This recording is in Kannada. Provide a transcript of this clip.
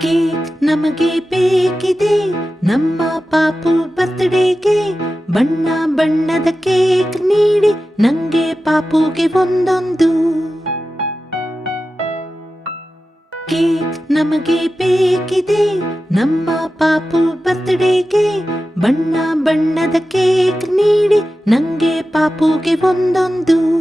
ಕೇಕ್ ನಮಗೆ ಬೇಕಿದೆ ನಮ್ಮ ಪಾಪು ಬರ್ತ್ಡೇಗೆ. ಬಣ್ಣ ಬಣ್ಣದ ಕೇಕ್ ನೀಡಿ ನಂಗೆ ಪಾಪುಗೆ ಒಂದೊಂದು. ಕೇಕ್ ನಮಗೆ ಬೇಕಿದೆ ನಮ್ಮ ಪಾಪು ಬರ್ತ್ಡೇಗೆ. ಬಣ್ಣ ಬಣ್ಣದ ಕೇಕ್ ನೀಡಿ ನಂಗೆ ಪಾಪುಗೆ ಒಂದೊಂದು.